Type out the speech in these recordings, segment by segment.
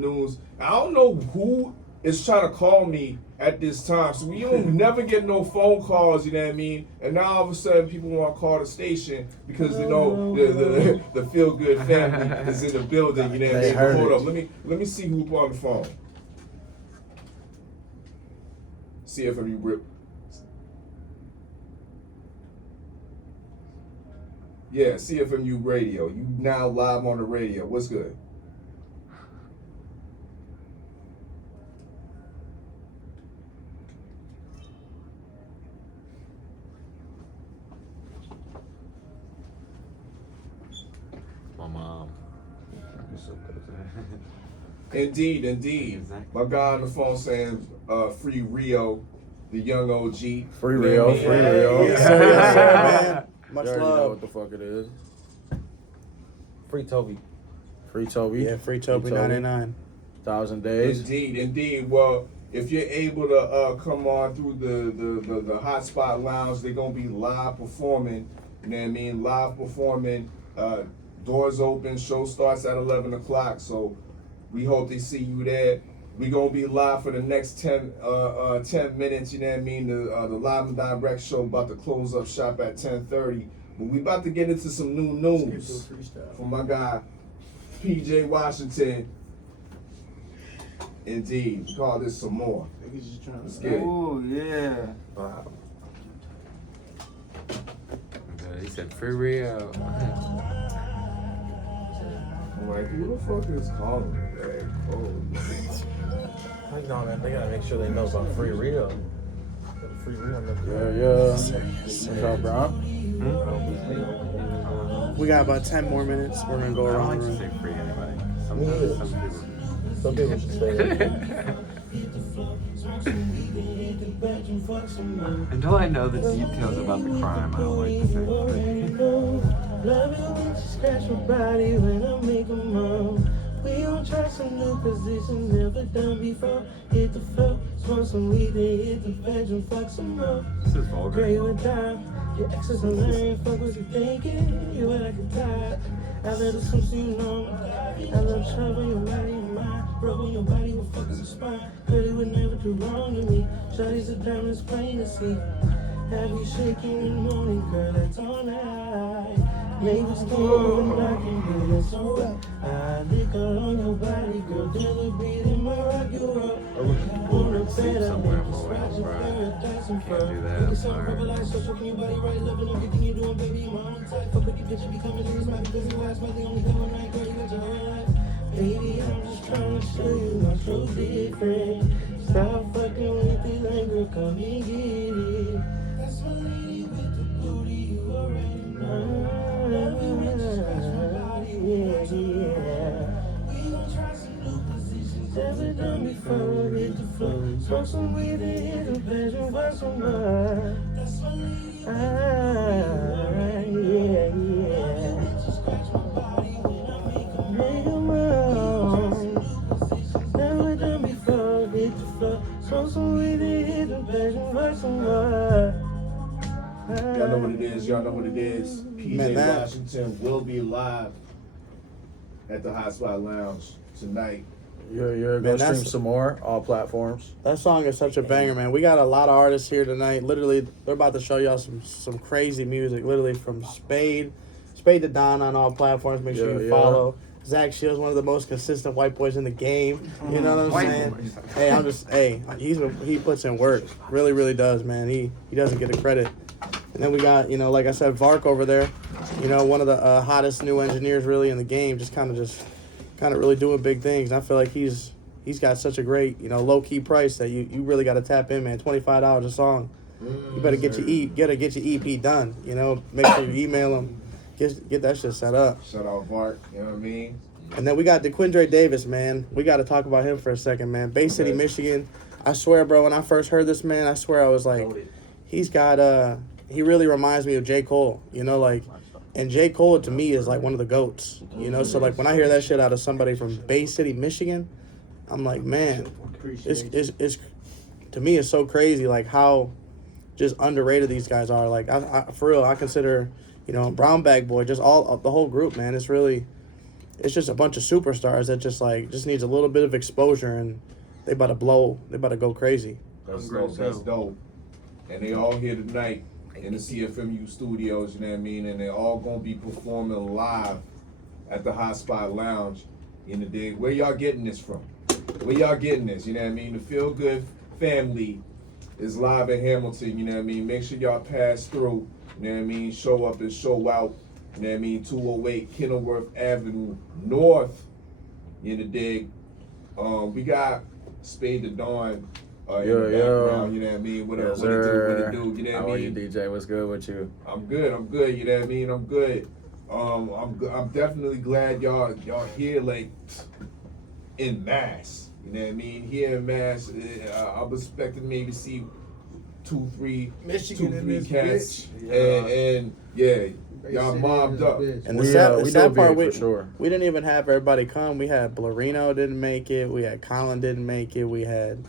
news. I don't know who is trying to call me at this time. So we don't never get no phone calls, you know what I mean? And now all of a sudden people want to call the station because they know the Feel Good family is in the building, you know what I mean? But hold up, let me see who's on the phone. CFMU Rip. Yeah, CFMU Radio. You now live on the radio. What's good? My mom. Indeed. Exactly. My guy on the phone saying, free Rio, the young OG. Free Rio. Yes, sir, man. Much You already love. know what the fuck it is. Free Toby. Free Toby. Yeah, free Toby 99. 1,000 days. Indeed. Well, if you're able to come on through the Hotspot Lounge, they're gonna be live performing. You know what I mean? Live performing. Doors open. Show starts at 11 o'clock. So we hope they see you there. We're gonna be live for the next 10 minutes, you know what I mean? The Live and Direct show about to close up shop at 10:30. But we about to get into some new news from my guy, PJ Washington. Indeed, we call this some more. Let's get it. Oh, yeah. Wow. He said free Rio. I'm like, who the fuck is calling me? Like, You know, man, they gotta make sure they know about free Rio. Free Rio. Yeah. What's up, bro? We got about 10 more minutes. We're gonna go I don't around like the to room. say free anybody. Yeah. Some people should say that. Until I know the details about the crime, I don't like to say Love it when she scratch my body when I make a move. We gon' try some new positions never done before. Hit the floor, smoke some weed, then hit the bedroom, fuck some more. This is vulgar. Pray with time, your exes are learning, fuck what you thinking. You were like a tide. I let it swim so you know. I love trouble, your body and mind. Rub on your body will fuck up the spine. Girl, it would never do wrong to me. Shawty's a diamond, it's plain to see. Have you shaking in the morning, girl, that's all night. Neighbors came over knocking, girl, that's alright. I lick all on your body, girl, till the beat in my rock, you up. Wanna Sleep bet I somewhere make you more scratch your right. paradise and Can't fur. do that, Look I'm at some sorry. purple lights, so choking your body right, loving everything you're doing, baby, you're my own type. Fuck with you, bitch, you be coming in this night because you last month, the only couple night, girl, you got your whole life. Baby, I'm just trying to show you my true different. Stop fucking with it, like, girl, come and get it. That's my lady with the booty, you already know. Love you when you scratch my body, yeah. We gon' try some new positions, never done before. Hit the floor, smoke some weed and hit the bedroom, fuck some more. That's my lady yeah. Scratch my body when I make a move. Never done before, hit the floor, smoke some weed and hit the bedroom, fuck some more. y'all know what it is. PJ Man, that- Washington will be live at the Hotspot Lounge tonight. Go Man, stream that's- some more. All platforms. That song is such a banger, man. We got a lot of artists here tonight. Literally, they're about to show y'all some crazy music. Literally from Spade to Don on all platforms. Make sure you follow. Zach Shields, one of the most consistent white boys in the game. You know what I'm White saying? boys. Hey, he puts in work. Really, really does, man. He doesn't get the credit. And then we got, like I said, Vark over there. One of the hottest new engineers really in the game. Just kind of really doing big things. And I feel like he's got such a great, low key price that you really got to tap in, man. $25 a song. You better get your EP done. Make sure you email him. Get that shit set up. Shout out Vark, you know what I mean? And then we got DeQuindre Davis, man. We got to talk about him for a second, man. Bay City, Michigan. I swear, bro, when I first heard this, man, I swear I was like, he's got, he really reminds me of J. Cole, and J. Cole to me is like one of the GOATs, So like when I hear that shit out of somebody from Bay City, Michigan, I'm like, man, it's to me, it's so crazy, like how just underrated these guys are. Like, I for real, I consider, Brown Bag Boy, just the whole group, man. It's it's just a bunch of superstars that just needs a little bit of exposure, and they about to blow. They about to go crazy. That's dope. That's dope. And they all here tonight in the CFMU studios, you know what I mean? And they all gonna be performing live at the Hot Spot Lounge in the dig. Where y'all getting this from? Where y'all getting this? You know what I mean? The Feel Good family is live in Hamilton, you know what I mean? Make sure y'all pass through, you know what I mean? Show up and show out, you know what I mean? 208 Kenilworth Avenue North in the dig. We got Spade the Dawn in the background, you know what I mean? What it do, you know what I mean? DJ? What's good with you? I'm good, you know what I mean? I'm good. I'm definitely glad y'all here like in mass. You know what I mean? Here in mass, I'm expecting maybe see two, three cats, and yeah, y'all mobbed up. And We the sad do part, big for sure. we didn't even have everybody come. We had Blarino didn't make it. We had Colin didn't make it. We had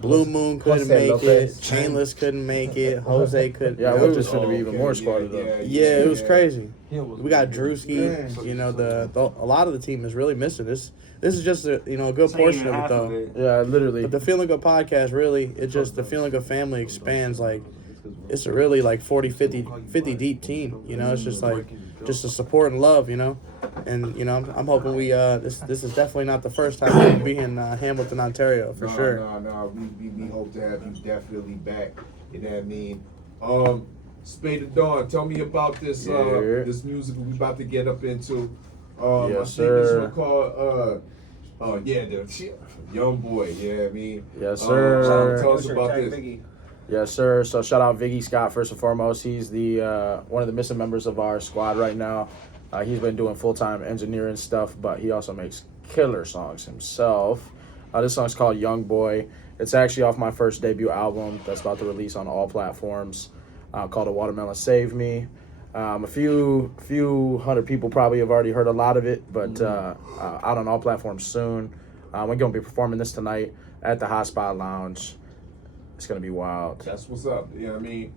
Blue Moon couldn't make it. Chainless couldn't make it. Jose couldn't. Yeah, you know, we just finna be even more squatted up. Yeah, it was crazy. We got Drewski. You know, a lot of the team is really missing this. This is just a good portion of it though. Yeah, literally. But the Feelin Good podcast really, the Feelin Good family expands like it's a really like 40, 50 deep team. You know, it's just like just a support and love. You know, and I'm hoping we this is definitely not the first time we'll be in Hamilton, Ontario for sure. No, we hope to have you definitely back. You know what I mean? Spade of Dawn, tell me about this this music we about to get up into. I think this one called the Young Boy. Yeah, I mean, Yes, sir. Tell us about this. Yes, sir. So shout out Viggy Scott first and foremost. He's the one of the missing members of our squad right now. He's been doing full-time engineering stuff, but he also makes killer songs himself. This song's called Young Boy. It's actually off my first debut album that's about to release on all platforms, called A Watermelon Save Me. A few hundred people probably have already heard a lot of it, but out on all platforms soon. We're going to be performing this tonight at the Hot Spot Lounge. It's going to be wild. That's what's up. You know what I mean?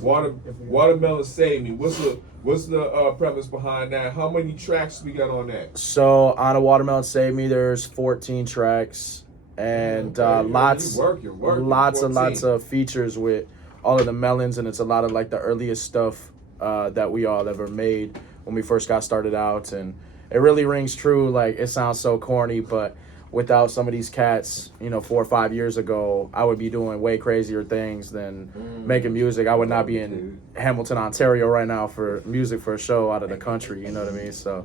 Watermelon Save Me. What's the premise behind that? How many tracks we got on that? So on A Watermelon Save Me, there's 14 tracks and lots and lots of features with all of the melons, and it's a lot of like the earliest stuff that we all ever made when we first got started out, and it really rings true. Like, it sounds so corny, but without some of these cats, 4 or 5 years ago, I would be doing way crazier things than making music. I would not be in Hamilton, Ontario right now for music for a show out of the country, you know what I mean? So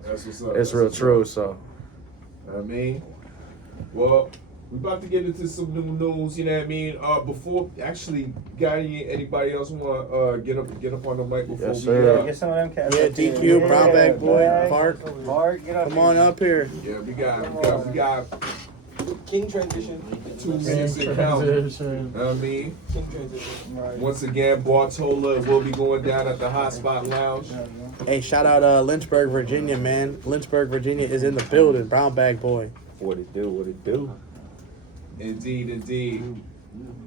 it's real true. So I mean, well, we're about to get into some new news, you know what I mean? Before, actually, anybody else want to get up on the mic before Yes, sir. Get some of them cats. Yeah, up here. DQ, Brown Bag Boy, Yeah. Bart, Get up come here. on up here. Yeah, we got King transition. 2 minutes to count. You know what I mean? King transition. Right. Once again, Bartola will be going down at the Hot Spot Lounge. Hey, shout out Lynchburg, Virginia, man. Lynchburg, Virginia is in the building. Brown Bag Boy. What it do? Indeed.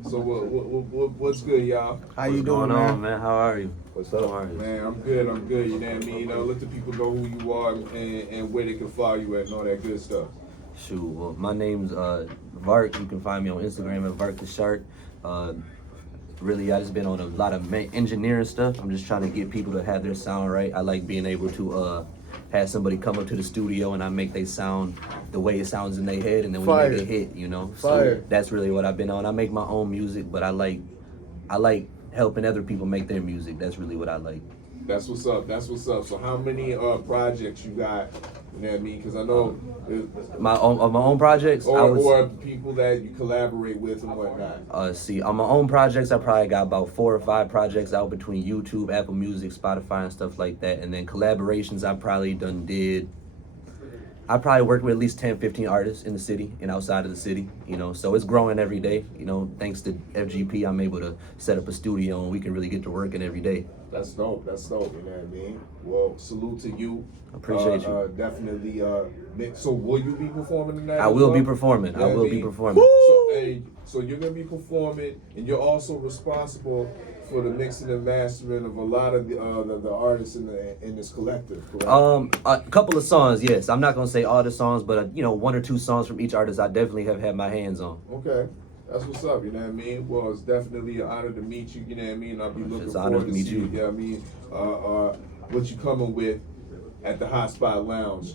So what's good, y'all? How you doing, What's going man? on, man? How are you? What's How up? are you? Man, I'm good. You know what I mean? Let the people know who you are and where they can follow you at and all that good stuff. Shoot, well, my name's Vark. You can find me on Instagram at Vark the Shark. Really, I just been on a lot of engineering stuff. I'm just trying to get people to have their sound right. I like being able to have somebody come up to the studio and I make they sound the way it sounds in their head, and then we make it hit, Fire. So that's really what I've been on. I make my own music, but I like helping other people make their music. That's really what I like. That's what's up. So how many projects you got? You know what I mean? Because I know My own projects, or people that you collaborate with and whatnot. See, on my own projects, I probably got about 4 or 5 projects out between YouTube, Apple Music, Spotify, and stuff like that. And then collaborations, I probably I probably worked with at least 10, 15 artists in the city and outside of the city, so it's growing every day. Thanks to FGP, I'm able to set up a studio and we can really get to working every day. That's dope. You know what I mean? Well, salute to you. Appreciate you. Definitely. So will you be performing tonight? I will be performing. So you're gonna be performing. So you're gonna be performing, and you're also responsible for the mixing and mastering of a lot of the artists in this collective, correct? A couple of songs, yes. I'm not gonna say all the songs, but one or two songs from each artist I definitely have had my hands on. Okay. That's what's up, you know what I mean? Well, it's definitely an honor to meet you, you know what I mean? I'll be looking It's an honor forward to to meet see, you. you know what I mean, what you coming with at the Hot Spot Lounge.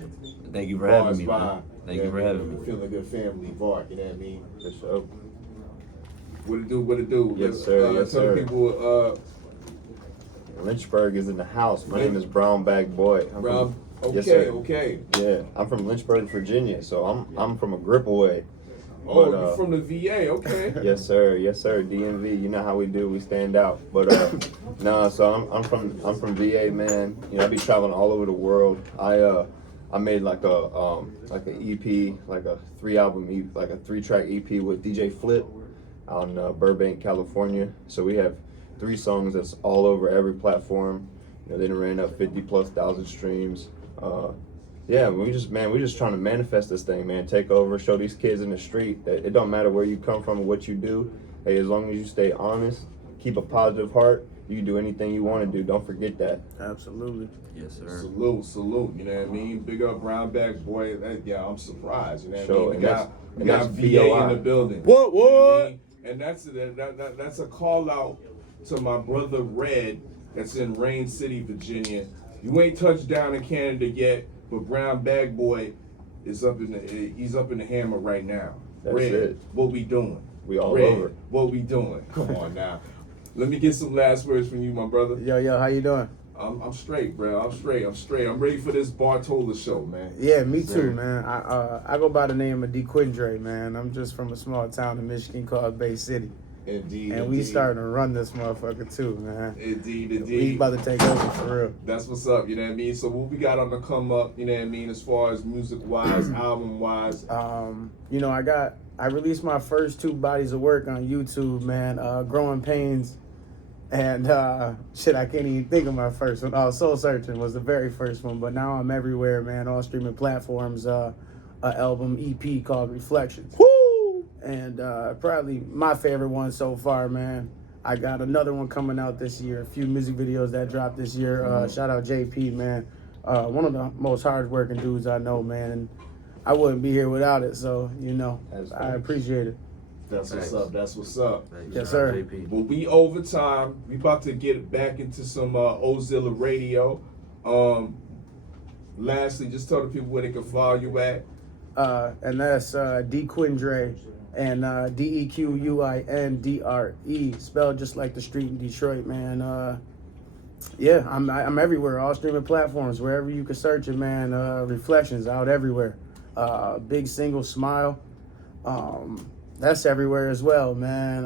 Thank you for having Bars me, by, man. Thank you know for what I having mean? me. Feeling good family, Vark, you know what I mean? For sure. What it do, what it do? Yes, Let's, sir, yes, tell sir. the people, Lynchburg is in the house. My name is Brown Bag Boy. I'm Rob, from- okay, Yes, sir. okay. Yeah, I'm from Lynchburg, Virginia, so I'm from a grip away. Oh, But, you from the VA, okay. Yes, sir. Yes, sir. DMV. You know how we do. We stand out. But no. So I'm from VA, man. You know, I be traveling all over the world. I made like a EP, like a 3-album EP, like a 3-track EP with DJ Flip out in Burbank, California. So we have 3 songs that's all over every platform. You know, they done ran up 50,000+ streams. Yeah, we just trying to manifest this thing, man. Take over, show these kids in the street that it don't matter where you come from or what you do. Hey, as long as you stay honest, keep a positive heart, you can do anything you want to do. Don't forget that. Absolutely. Yes, sir. Salute, you know what I mean? Big up Brown Bag Boy. Yeah, I'm surprised, you know what Sure, I mean? and We got that's VA in VOI. the building. What? You know what I mean? And that's a call out to my brother Red that's in Rain City, Virginia. You ain't touched down in Canada yet, but Brown Bag Boy is he's up in the hammer right now. That's Red, it. what we doing? We all Red, over. what we doing? Come on now. Let me get some last words from you, my brother. Yo, how you doing? I'm straight, bro. I'm straight. I'm ready for this Bartola show, man. Yeah, me too, man. I go by the name of DeQuindre, man. I'm just from a small town in Michigan called Bay City. Indeed. And we starting to run this motherfucker too, man. Indeed. We about to take over for real. That's what's up, you know what I mean? So what we got on the come up, you know what I mean, as far as music wise, album wise. You know, I released my first 2 bodies of work on YouTube, man. Growing Pains and I can't even think of my first one. Oh, Soul Searching was the very first one, but now I'm everywhere, man. All streaming platforms. A album EP called Reflections. Woo! And probably my favorite one so far, man. I got another one coming out this year. A few music videos that dropped this year. Shout out JP, man. One of the most hardworking dudes I know, man. And I wouldn't be here without it. So, you know, I appreciate it. That's what's up. That's what's up. Thanks, Yes, John sir. JP. Well, we overtime. We about to get back into some Ozilla radio. Lastly, just tell the people where they can follow you at. And that's DeQuindre and DeQuindre, spelled just like the street in Detroit, man. Yeah, I'm everywhere, all streaming platforms, wherever you can search it, man. Reflections out everywhere. Big single Smile, that's everywhere as well, man.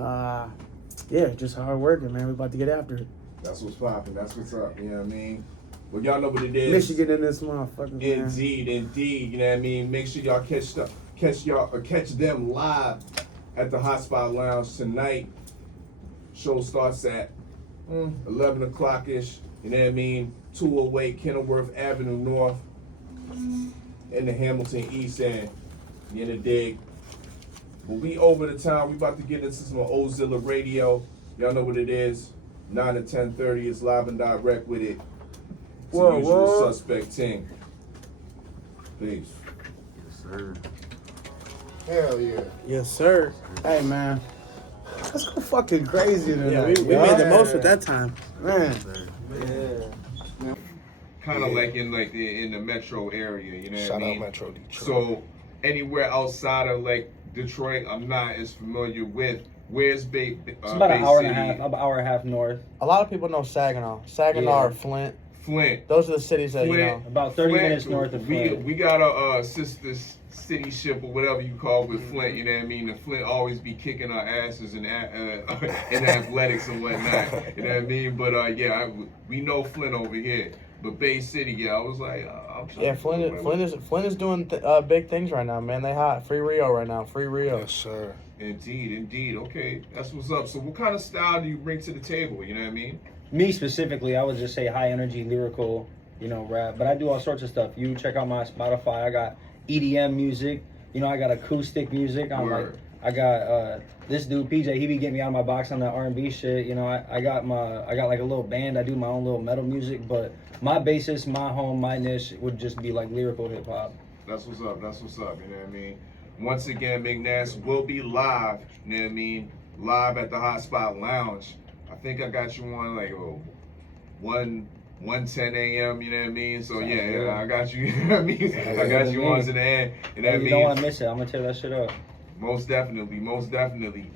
Yeah, just hard working, man. We're about to get after it. That's what's popping. That's what's up. You know what I mean? Well, y'all know what it is. Michigan in this motherfucker, man. Indeed. You know what I mean? Make sure y'all catch them live at the Hot Spot Lounge tonight. Show starts at 11 o'clock ish. You know what I mean? 208 Kenilworth Avenue North in the Hamilton East End. You in the dig? But we over the time. We about to get into some Ozilla radio. Y'all know what it is. 9 to 10:30 is live and direct with it. It's the usual suspect team. Peace. Yes, sir. Hell yeah. Yes, sir. Hey, man. Let's go fucking crazy tonight. Yeah, we made the most with that time. Man. Yeah. Kind of like in the metro area, you know what I Shout mean? out Metro Detroit. So anywhere outside of like Detroit, I'm not as familiar with. Where's Bay? It's about an hour and a half, about an hour and a half north. A lot of people know Saginaw. Saginaw or Flint. Flint. Those are the cities that, you know. About 30 minutes north of Flint. We got a sister city ship or whatever you call with Flint, you know what I mean? The Flint always be kicking our asses in athletics and whatnot, you know what I mean? But we know Flint over here. But Bay City, yeah, I was like, Flint is doing big things right now, man. They hot. Free Rio right now. Free Rio. Yes, sir. Indeed. Okay, that's what's up. So what kind of style do you bring to the table, you know what I mean? Me specifically, I would just say high energy, lyrical, rap. But I do all sorts of stuff. You check out my Spotify. I got EDM music. I got acoustic music. I'm I got this dude PJ. He be getting me out of my box on that R&B shit. You know, I got like a little band. I do my own little metal music, but my basis, my home, my niche would just be like lyrical hip hop. That's what's up. That's what's up. You know what I mean? Once again, McNass will be live. You know what I mean? Live at the Hotspot Lounge. I think I got you on like 1:10 a.m. You know what I mean? So yeah, I got you. You know what I mean? I got you on to the end. You know what I mean? You don't want to miss it. I'm gonna tear that shit up. Most definitely, most definitely.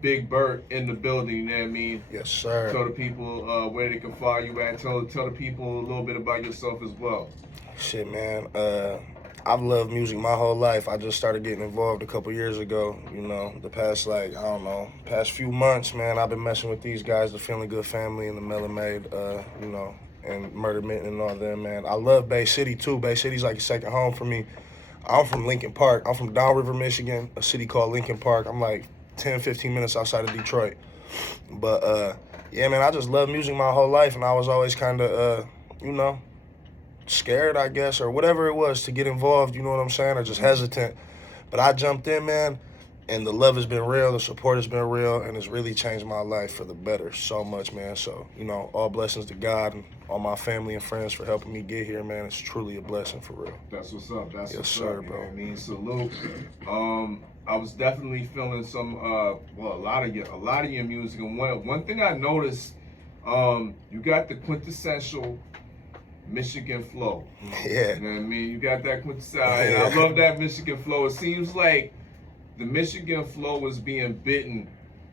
Big Bert in the building, you know what I mean? Yes, sir. Tell the people where they can follow you at. Tell the people a little bit about yourself as well. Shit, man. I've loved music my whole life. I just started getting involved a couple years ago. You know, the past past few months, man, I've been messing with these guys, the Feelin Good family and the Melon Maid, you know, and Murder Mitten and all them, man. I love Bay City too. Bay City's like a second home for me. I'm from Lincoln Park. I'm from Downriver, Michigan, a city called Lincoln Park. I'm like 10, 15 minutes outside of Detroit. But yeah, man, I just love music my whole life, and I was always kind of, you know, scared, I guess, or whatever it was to get involved, you know what I'm saying, or just hesitant. But I jumped in, man, and the love has been real, the support has been real, and it's really changed my life for the better so much, man. So, you know, all blessings to God and all my family and friends for helping me get here, man. It's truly a blessing for real. That's what's up. That's yes, what's sir, up. bro. You know what I mean? Salute. I was definitely feeling some a lot of your music, and one thing I noticed, you got the quintessential Michigan flow. Yeah. You know what I mean? You got that quintessential. I love that Michigan flow. It seems like the Michigan flow is being bitten,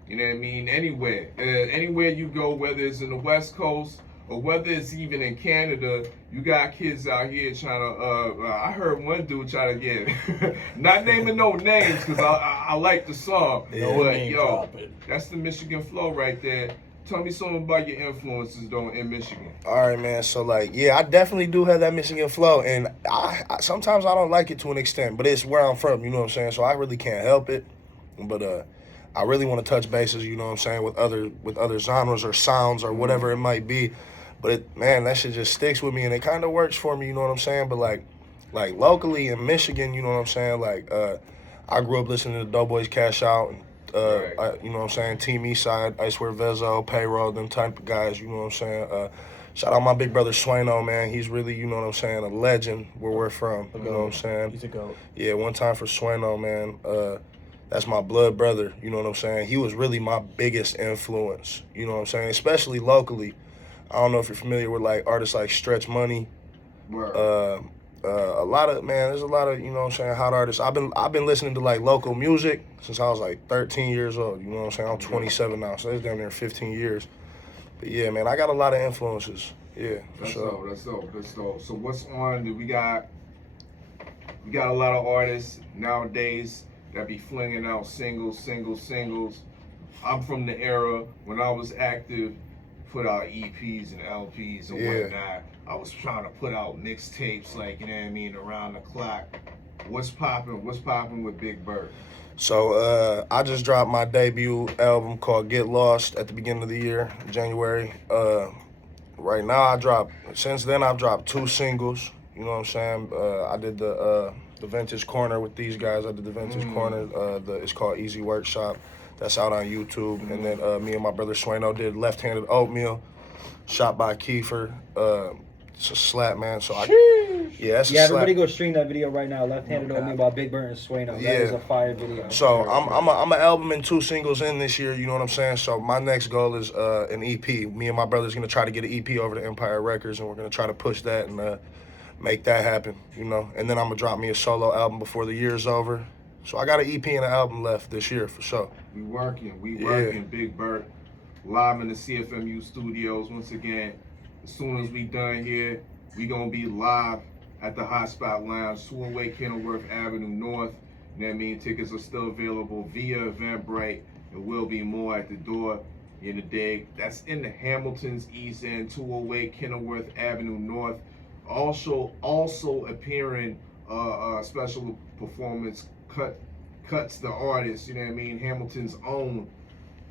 you know what I mean, anywhere. Anywhere you go, whether it's in the West Coast or whether it's even in Canada, you got kids out here trying to, I heard one dude try to get, not naming no names because I like the song, but yo, that's the Michigan flow right there. Tell me something about your influences though in Michigan. All right, man. So like, yeah, I definitely do have that Michigan flow, and I sometimes I don't like it to an extent, but it's where I'm from, you know what I'm saying? So I really can't help it. But I really want to touch bases, you know what I'm saying, with other genres or sounds or whatever it might be. But man, that shit just sticks with me, and it kind of works for me, you know what I'm saying? But like locally in Michigan, you know what I'm saying? Like I grew up listening to Doughboys Cash Out and you know what I'm saying, Team Eastside, I Swear Vezo, Payroll, them type of guys, you know what I'm saying. Shout out my big brother Swaino, man. He's really, you know what I'm saying, a legend where we're from. You know what I'm saying? He's a goat. Yeah, one time for Swaino, man. That's my blood brother, you know what I'm saying? He was really my biggest influence, you know what I'm saying? Especially locally. I don't know if you're familiar with like artists like Stretch Money. There's a lot of, you know what I'm saying, hot artists. I've been listening to like local music since I was like 13 years old, you know what I'm saying? I'm 27 now, so it's down there 15 years. But yeah, man, I got a lot of influences. Yeah, for sure. That's dope. So what's on? We got a lot of artists nowadays that be flinging out singles. I'm from the era when I was active, put out EPs and LPs and whatnot. I was trying to put out mixtapes, like, you know what I mean, around the clock. What's popping with Big Bird? So I just dropped my debut album called Get Lost at the beginning of the year, January. Right now since then I've dropped 2 singles, you know what I'm saying? I did the Vintage Corner with these guys. I did the Vintage Corner, it's called Easy Workshop. That's out on YouTube. And then me and my brother Swaino did Left-Handed Oatmeal, shot by Kiefer. It's a slap, man. So that's a slap. Everybody go stream that video right now. Left-Handed Oatmeal by Big Bird and Swaino. That is a fire video. So I'm an album and 2 singles in this year, you know what I'm saying? So my next goal is an EP. Me and my brother's gonna try to get an EP over to Empire Records, and we're gonna try to push that and make that happen, you know? And then I'm gonna drop me a solo album before the year's over. So I got an EP and an album left this year for sure. We working, Big Bird, live in the CFMU studios. Once again, as soon as we done here, we gonna be live at the Hotspot Lounge, 208 Kenilworth Avenue North. You know what I mean? Tickets are still available via Eventbrite. There will be more at the door in the day. That's in the Hamilton's East End, 208 Kenilworth Avenue North. Also appearing special performance cuts the artist, you know what I mean? Hamilton's own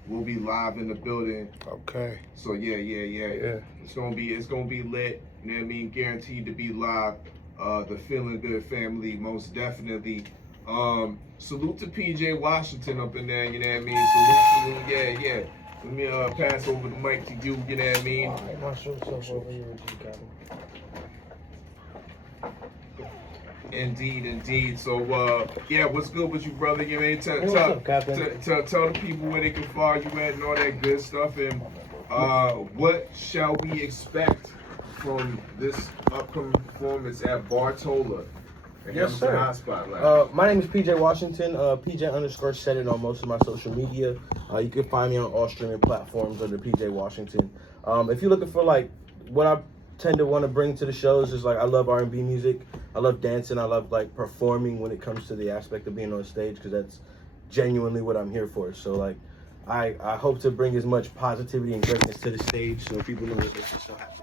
will be live in the building. Okay. So yeah. It's gonna be lit, you know what I mean? Guaranteed to be live. The Feelin Good family most definitely Salute to PJ Washington up in there, you know what I mean? Salute, yeah. Let me pass over the mic to you, you know what I mean? My shirt stuff over here with you, Captain. Indeed. So, yeah, what's good with you, brother? You know what I mean? What's up, Captain? Tell the people where they can follow you at and all that good stuff. And what shall we expect from this upcoming performance at Bartola? Yes, sir. My name is PJ Washington. PJ_said it on most of my social media. You can find me on all streaming platforms under PJ Washington. If you're looking for like what I tend to want to bring to the shows is like I love R&B music. I love dancing. I love like performing when it comes to the aspect of being on stage because that's genuinely what I'm here for. So like I hope to bring as much positivity and greatness to the stage so people know that this is so happy.